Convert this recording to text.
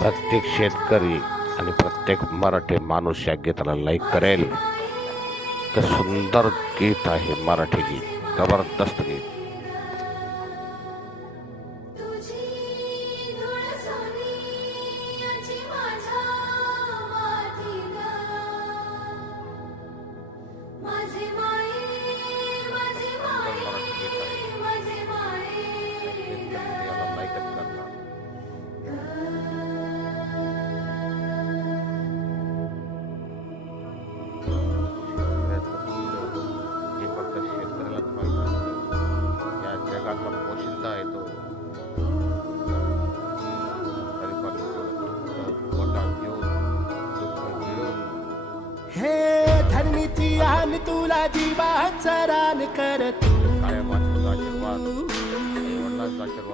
प्रत्येक शेतकरी आणि प्रत्येक मराठी माणूस या गीताला लाईक करेल. तर सुंदर गीत आहे, मराठी गीत, जबरदस्त गीत. पोशिंदा आहे तो. तरी पण मोठा घेऊन दुःख घेऊन हे धरणीची आन तुला जीवाचं रान कर तू. कायम आशीर्वाद, आई वडिलांचा